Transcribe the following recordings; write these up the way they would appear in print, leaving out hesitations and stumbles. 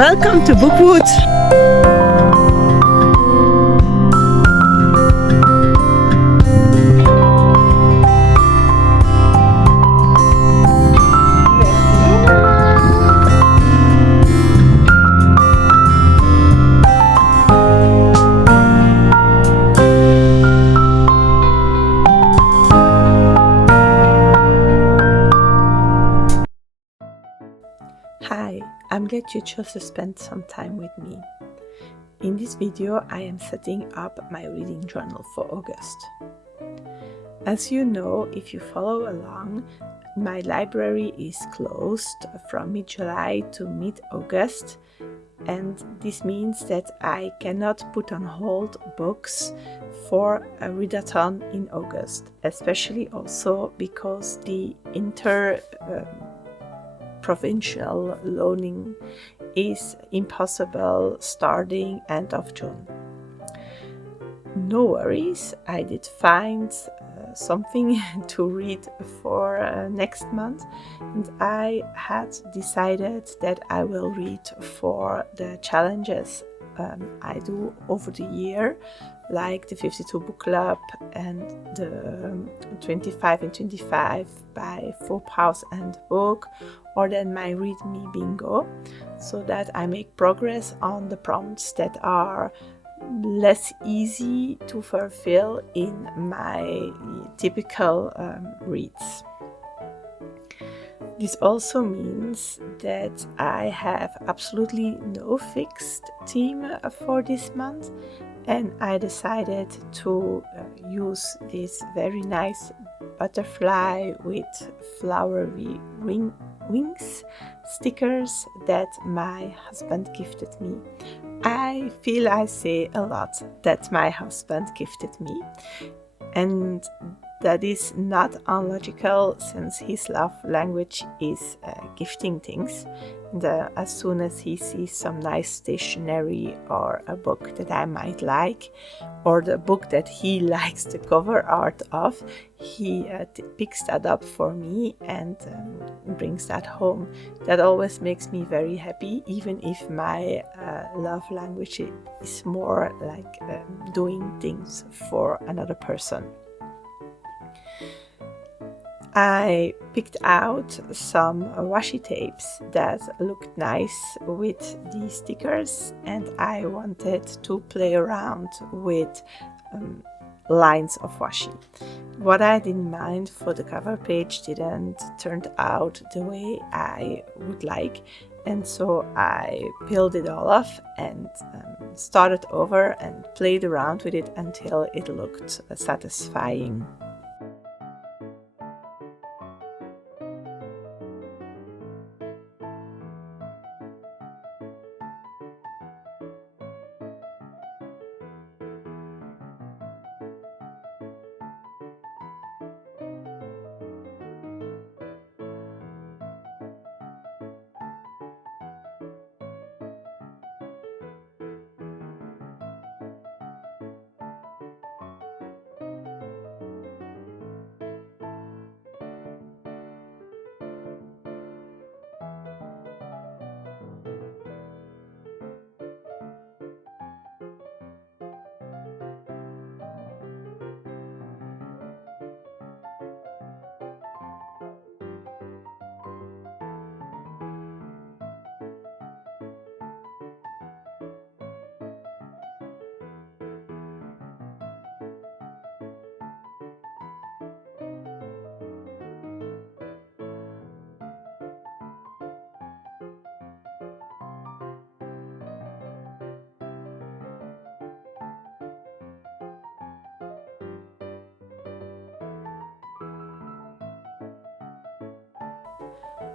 Welcome to Bookwood. Hi, I'm glad you chose to spend some time with me. In this video, I am setting up my reading journal for August. As you know, if you follow along, my library is closed from mid-July to mid-August, and this means that I cannot put on hold books for a readathon in August, especially also because the provincial loaning is impossible starting end of June. No worries, I did find something to read for next month, and I had decided that I will read for the challenges I do over the year, like the 52 book club and the 25 and 25 by Four Paws and Book, or then my Read Me Bingo, so that I make progress on the prompts that are less easy to fulfill in my typical reads. This also means that I have absolutely no fixed theme for this month, and I decided to use this very nice butterfly with flowery wings stickers that my husband gifted me. I feel I say a lot that my husband gifted me, and that is not unlogical, since his love language is gifting things. And as soon as he sees some nice stationery or a book that I might like, or the book that he likes the cover art of, he picks that up for me and brings that home. That always makes me very happy, even if my love language is more like doing things for another person. I picked out some washi tapes that looked nice with these stickers, and I wanted to play around with lines of washi. What I didn't mind for the cover page didn't turn out the way I would like, and so I peeled it all off and started over and played around with it until it looked satisfying.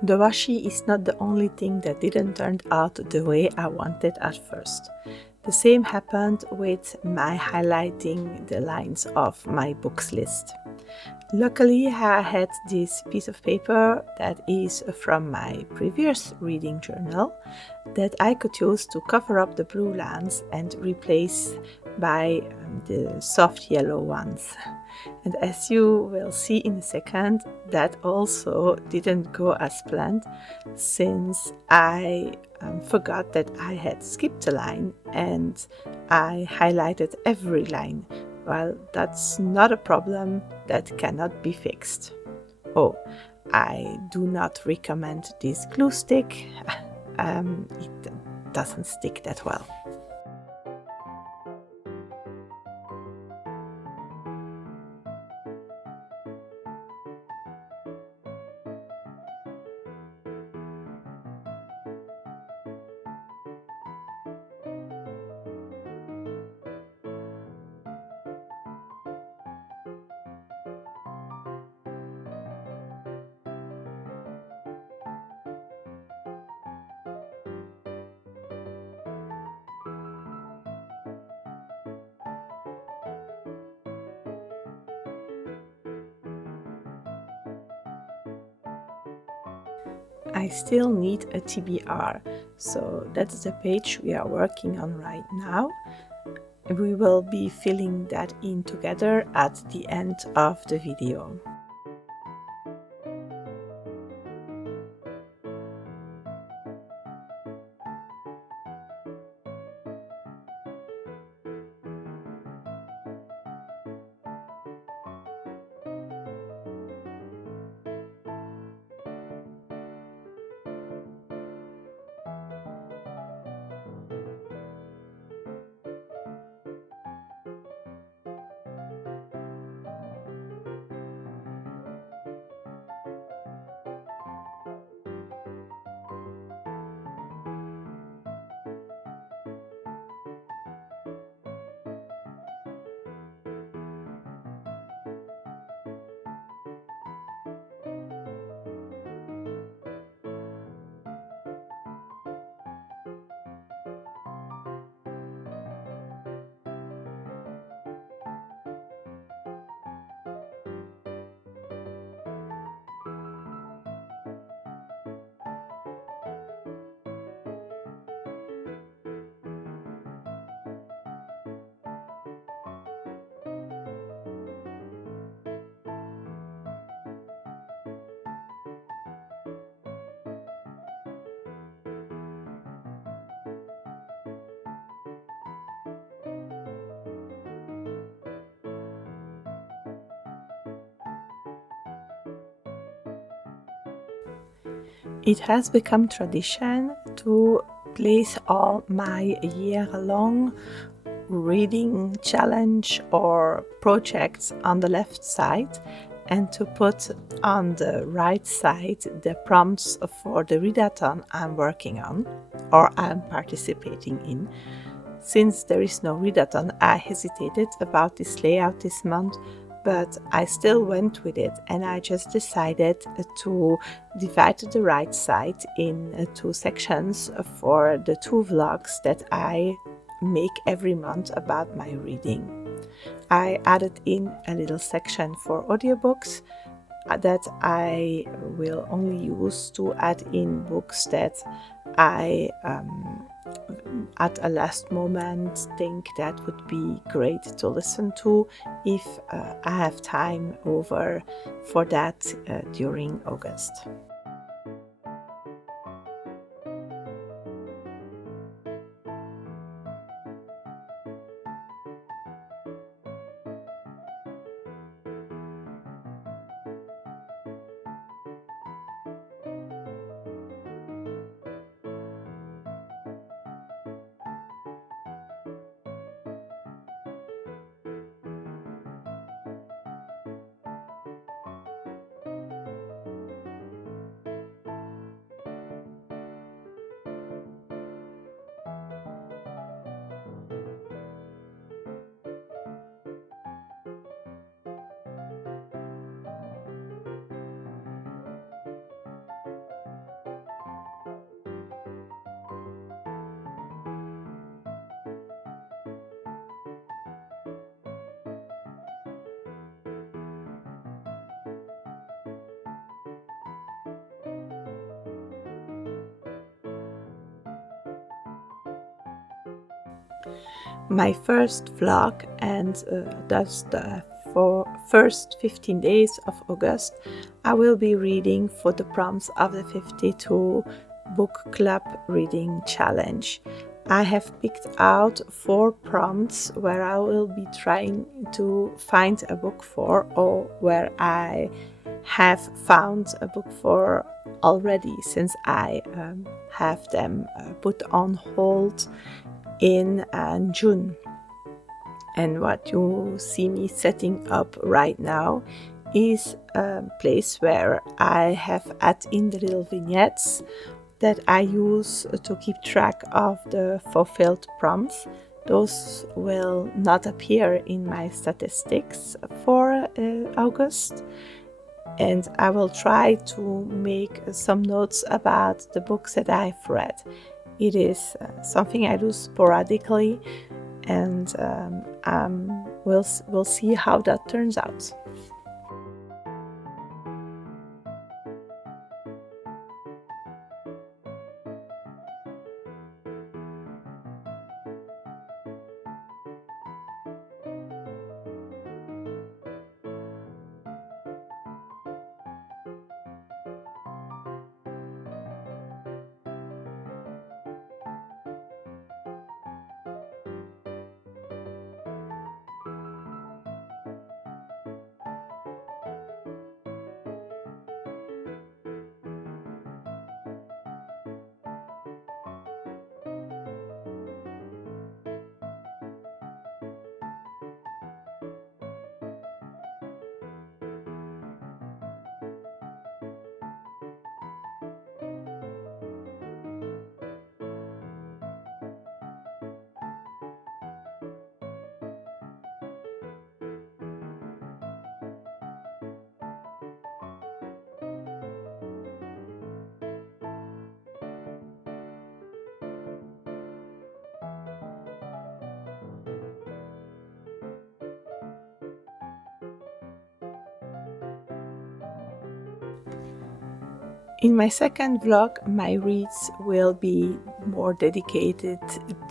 The washi is not the only thing that didn't turn out the way I wanted at first. The same happened with my highlighting the lines of my books list. Luckily, I had this piece of paper that is from my previous reading journal that I could use to cover up the blue lines and replace by the soft yellow ones. And as you will see in a second, that also didn't go as planned, since I forgot that I had skipped a line and I highlighted every line. Well, that's not a problem that cannot be fixed. Oh, I do not recommend this glue stick. It doesn't stick that well. I still need a TBR, so that's the page we are working on right now. We will be filling that in together at the end of the video. It has become tradition to place all my year-long reading challenge or projects on the left side and to put on the right side the prompts for the readathon I'm working on or I'm participating in. Since there is no readathon, I hesitated about this layout this month, but I still went with it and I just decided to divide the right side in two sections for the two vlogs that I make every month about my reading. I added in a little section for audiobooks that I will only use to add in books that I at a last moment think that would be great to listen to if I have time over for that during August. My first vlog, and thus the first 15 days of August, I will be reading for the prompts of the 52 Book Club Reading Challenge. I have picked out 4 prompts where I will be trying to find a book for, or where I have found a book for already, since I have them put on hold in June. And what you see me setting up right now is a place where I have added in the little vignettes that I use to keep track of the fulfilled prompts. Those will not appear in my statistics for August. And I will try to make some notes about the books that I've read. It is something I do sporadically, and we'll see how that turns out. In my second vlog, my reads will be more dedicated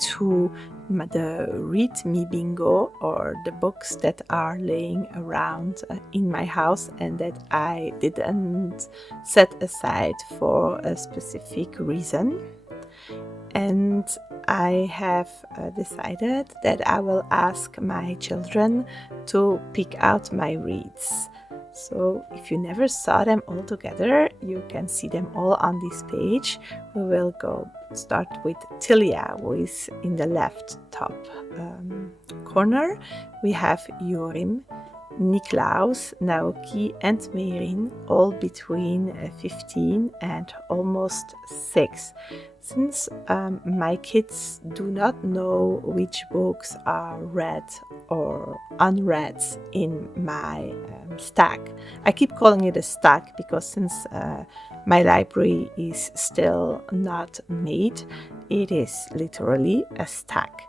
to the Read Me Bingo, or the books that are laying around in my house and that I didn't set aside for a specific reason. And I have decided that I will ask my children to pick out my reads. So if you never saw them all together, you can see them all on this page. We will start with Tilia, who is in the left top corner. We have Jorim, Niklaus, Naoki and Meirin, all between 15 and almost 6. Since my kids do not know which books are read or unread in my stack, I keep calling it a stack because since my library is still not made, it is literally a stack.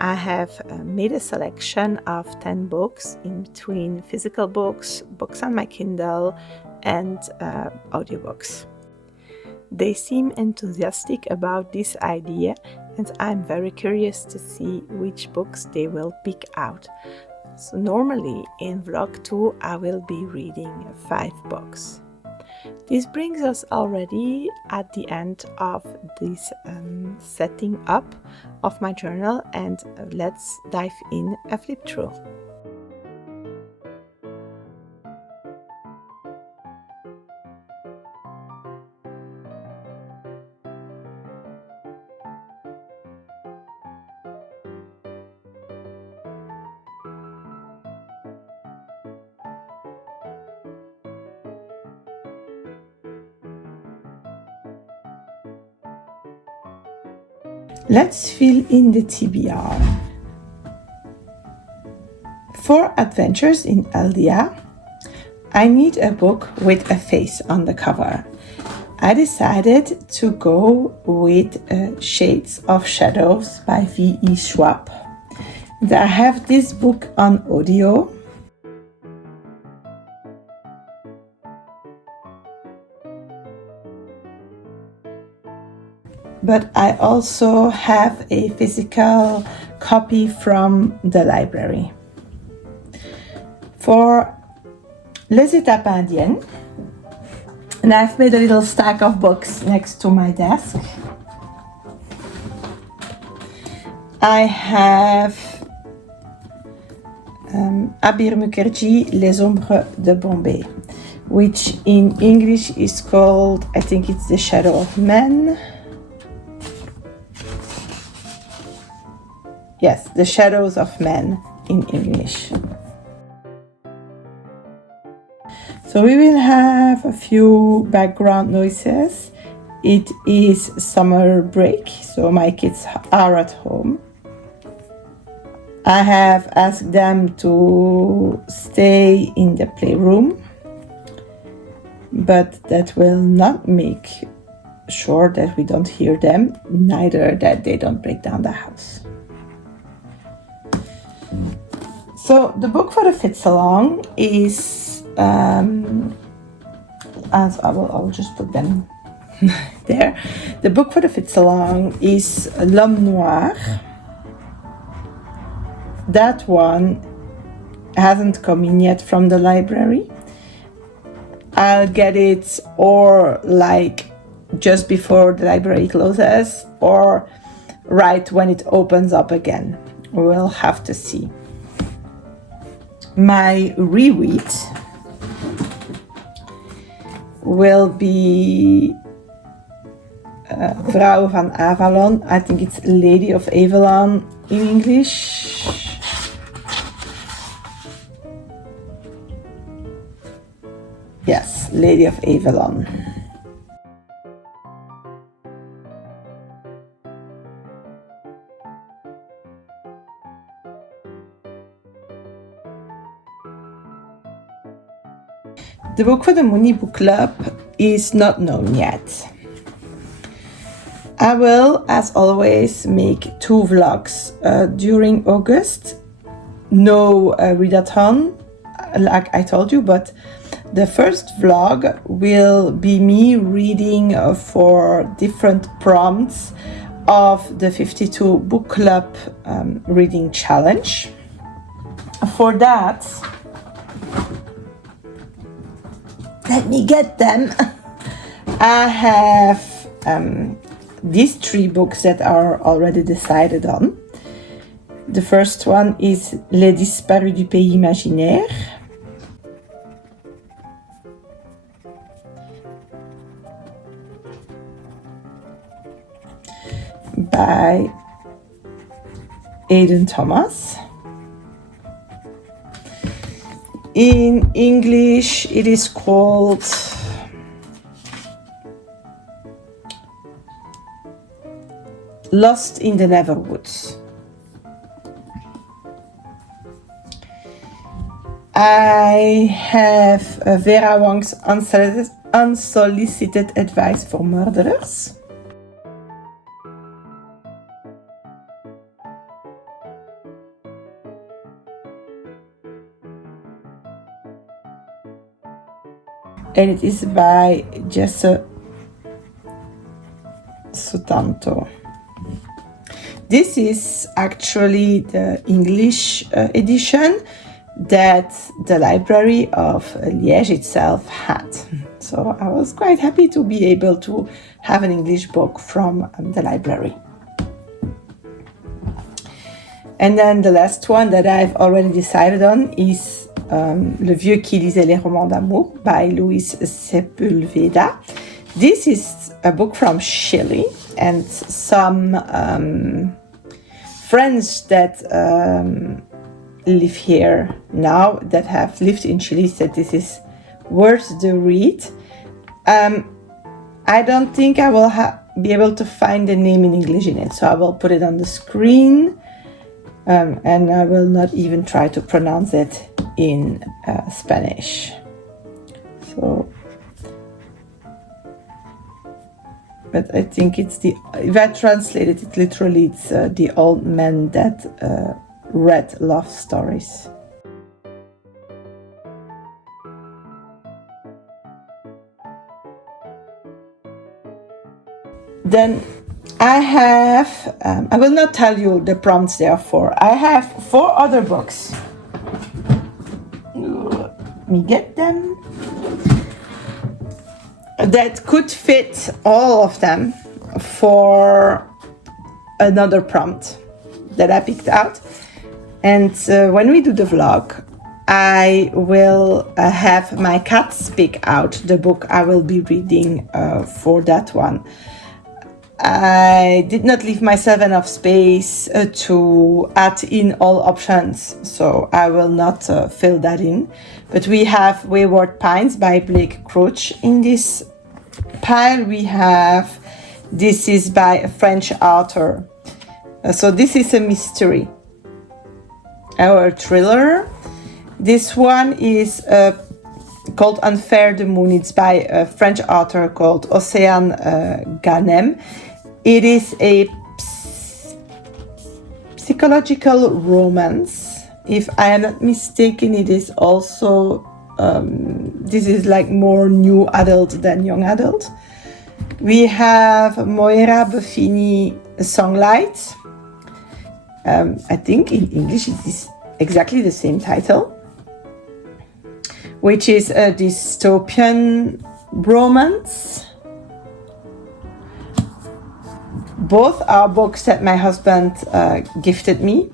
I have made a selection of 10 books in between physical books, books on my Kindle, and audiobooks. They seem enthusiastic about this idea, and I'm very curious to see which books they will pick out. So normally in vlog 2 I will be reading 5 books. This brings us already at the end of this setting up of my journal, and let's dive in a flip through. Let's fill in the TBR. For Adventures in Eldia, I need a book with a face on the cover. I decided to go with Shades of Shadows by V.E. Schwab. And I have this book on audio. but I also have a physical copy from the library. For Les Étapes Indiennes, and I've made a little stack of books next to my desk. I have Abir Mukherjee, Les Ombres de Bombay, which in English is called, I think it's The Shadow of Men. Yes, The Shadows of Men in English. So we will have a few background noises. It is summer break, so my kids are at home. I have asked them to stay in the playroom, but that will not make sure that we don't hear them, neither that they don't break down the house. So the book for the Fit-Along is, as I will just put them there. The book for the Fit-Along is L'Homme Noir. That one hasn't come in yet from the library. I'll get it or like just before the library closes or right when it opens up again. We'll have to see. My reread will be Vrouw van Avalon. I think it's Lady of Avalon in English. Yes, Lady of Avalon. The book for the Mooney Book Club is not known yet. I will, as always, make 2 vlogs during August. No readathon, like I told you, but the first vlog will be me reading for different prompts of the 52 Book Club reading challenge. For that, let me get them. I have these 3 books that are already decided on. The first one is Les Disparus du Pays Imaginaire. By Aidan Thomas. In English, it is called Lost in the Neverwoods. I have Vera Wang's Unsolicited Advice for Murderers. And it is by Jesse Sutanto. This is actually the English edition that the library of Liège itself had. So I was quite happy to be able to have an English book from the library. And then the last one that I've already decided on is Le Vieux qui lisait les romans d'amour by Luis Sepulveda. This is a book from Chile, and some friends that live here now, that have lived in Chile, said this is worth the read. I don't think I will be able to find the name in English in it, so I will put it on the screen, and I will not even try to pronounce it in Spanish. So, but I think it's if I translated it literally, it's the old man that read love stories. Then I have, I will not tell you the prompts therefore. I have 4 other books. Let me get them. That could fit all of them for another prompt that I picked out. And when we do the vlog, I will have my cats pick out the book I will be reading for that one. I did not leave myself enough space to add in all options, so I will not fill that in. But we have Wayward Pines by Blake Crouch in this pile. We have This is by a French author. So this is a mystery or a thriller. This one is called Unfair the Moon. It's by a French author called Océane Ganem. It is a psychological romance. If I am not mistaken, it is also, this is like more new adult than young adult. We have Moira Buffini Songlight. I think in English it is exactly the same title, which is a dystopian romance. Both are books that my husband gifted me.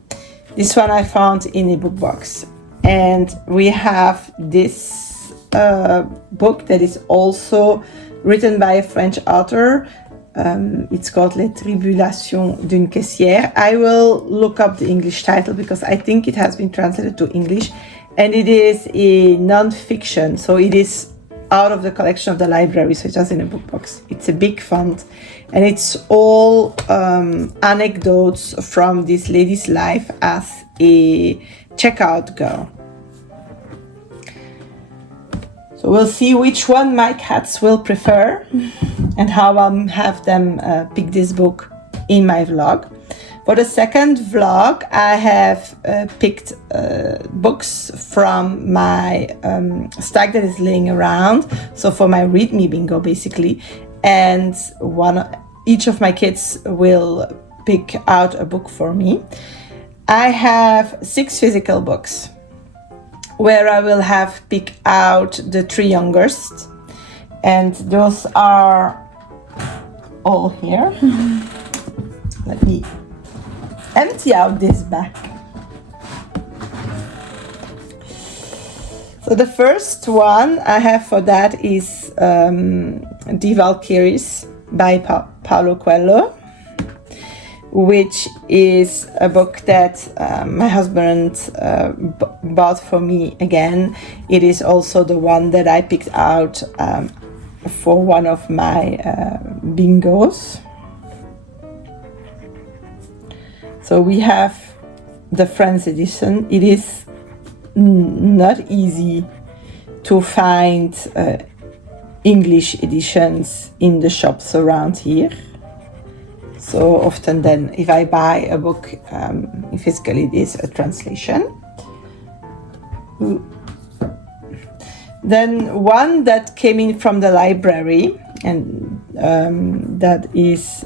This one I found in a book box. And we have this book that is also written by a French author. It's called Les Tribulations d'une caissière. I will look up the English title because I think it has been translated to English. And it is a non-fiction, so it is out of the collection of the library, so it was in a book box. It's a big font, and it's all anecdotes from this lady's life as a checkout girl. So we'll see which one my cats will prefer and how I'll have them pick this book in my vlog. For the second vlog, I have picked books from my stack that is laying around. So for my Read Me bingo, basically. And each of my kids will pick out a book for me. I have 6 physical books where I will have pick out the 3 youngest. And those are all here. Let me empty out this bag. So the first one I have for that is The Valkyries by Paulo Coelho, which is a book that my husband bought for me again. It is also the one that I picked out for one of my bingos. So we have the French edition. It is not easy to find English editions in the shops around here. So often then if I buy a book, physically it is a translation. Then one that came in from the library, and that is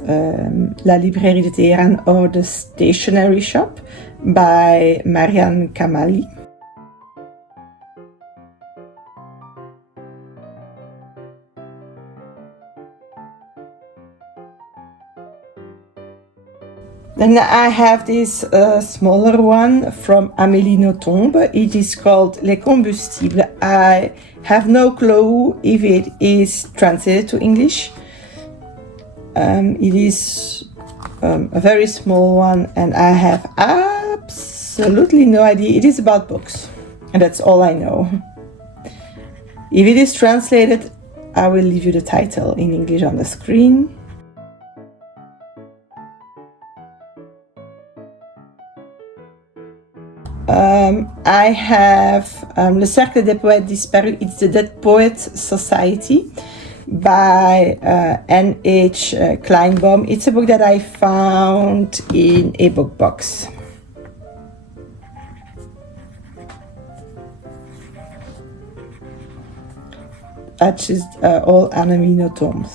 La Librairie de Téhéran, or the Stationery Shop by Marianne Kamali. Then I have this smaller one from Amélie Nothomb. It is called Les Combustibles. I have no clue if it is translated to English. It is a very small one, and I have absolutely no idea. It is about books, and that's all I know. If it is translated, I will leave you the title in English on the screen. I have Le Cercle des Poètes Disparus. It's the Dead Poets Society by N.H. Kleinbaum. It's a book that I found in a book box. That's just all Amélie Nothomb.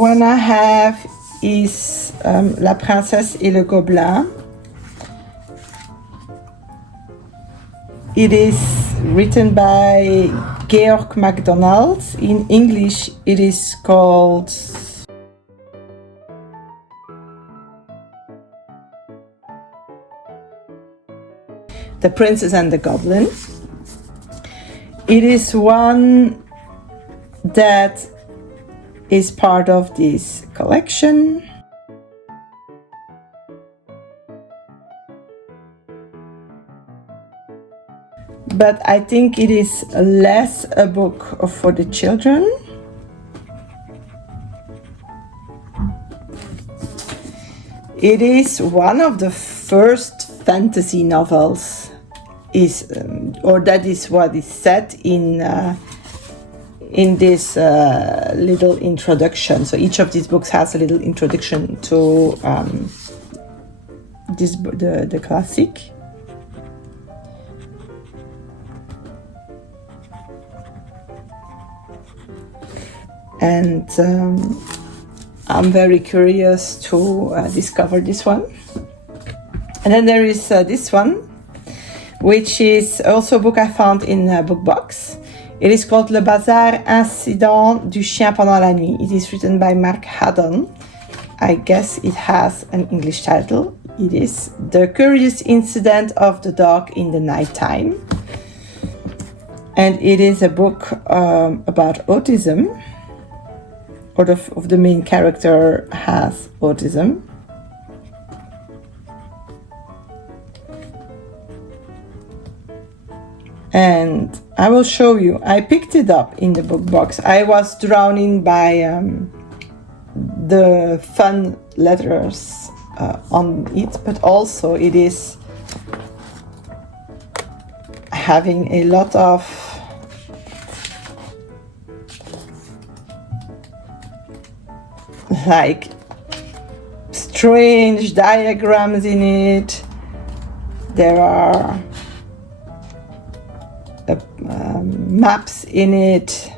one I have is La Princesse et le Gobelin. It is written by Georg MacDonald. In English, it is called The Princess and the Goblin. It is one that is part of this collection. But I think it is less a book for the children. It is one of the first fantasy novels, or that is what is said in this little introduction. So each of these books has a little introduction to the classic. And I'm very curious to discover this one. And then there is this one, which is also a book I found in a book box. It is called Le Bazar Incident du Chien pendant la nuit. It is written by Mark Haddon. I guess it has an English title. It is The Curious Incident of the Dog in the Nighttime. And it is a book about autism. Of the main character has autism. And I will show you. I picked it up in the book box. I was drowning by the fun letters on it, but also it is having a lot of like strange diagrams in it. There are maps in it.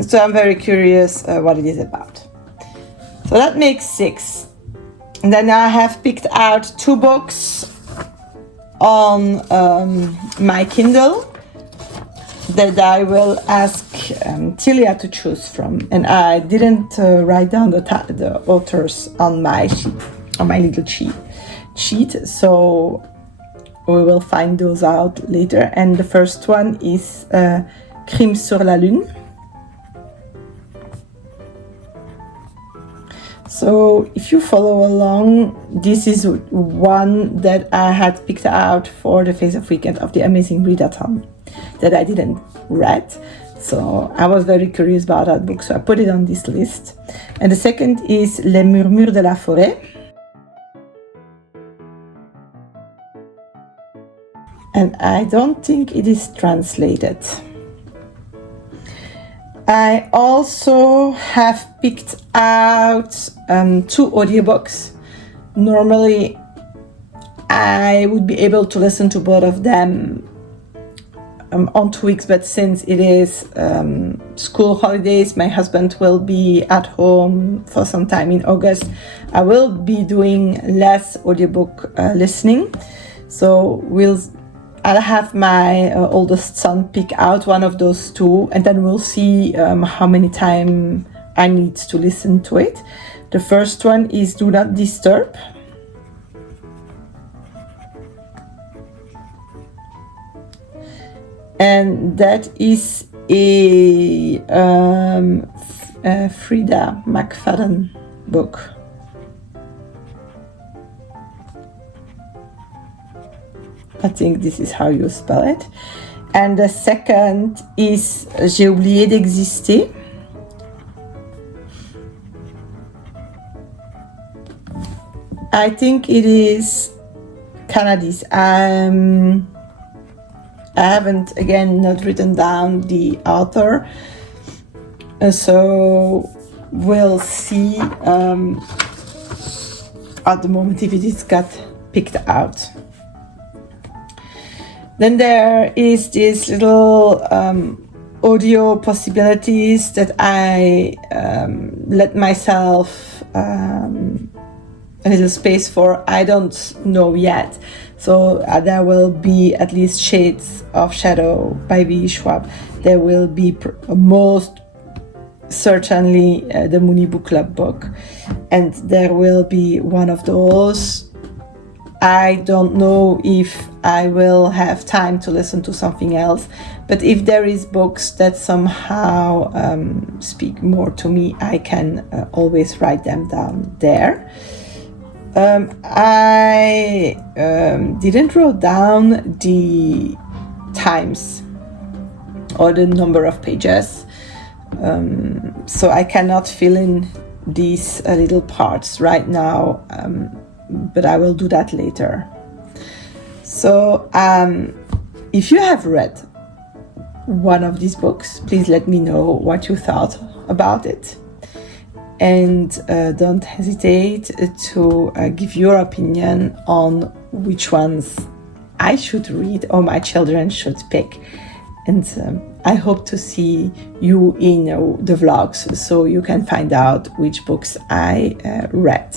So I'm very curious what it is about. So that makes 6. And then I have picked out 2 books on my Kindle that I will ask Tilia to choose from, and I didn't write down the authors on my sheet, on my little sheet, so we will find those out later. And the first one is Crime sur la Lune. So if you follow along, this is one that I had picked out for the Face of Weekend of the Amazing Readathon that I didn't read. So I was very curious about that book, so I put it on this list. And the second is Les Murmures de la Forêt. And I don't think it is translated. I also have picked out 2 audiobooks. Normally I would be able to listen to both of them on 2 weeks, but since it is school holidays, my husband will be at home for some time in August. I will be doing less audiobook listening, so I'll have my oldest son pick out one of those 2, and then we'll see how many time I need to listen to it. The first one is Do Not Disturb. And that is a Frida McFadden book. I think this is how you spell it. And the second is J'ai oublié d'exister. I think it is Canadies. I haven't, again, not written down the author, so we'll see at the moment if it is got picked out. Then there is this little audio possibilities that I let myself a little space for, I don't know yet. So there will be at least Shades of Shadow by V. Schwab. There will be most certainly the Mooney Book Club book, and there will be one of those. I don't know if I will have time to listen to something else, but if there is books that somehow speak more to me, I can always write them down there. I didn't write down the times or the number of pages, so I cannot fill in these little parts right now, but I will do that later. So if you have read one of these books, please let me know what you thought about it. And don't hesitate to give your opinion on which ones I should read or my children should pick. And I hope to see you in the vlogs so you can find out which books I read.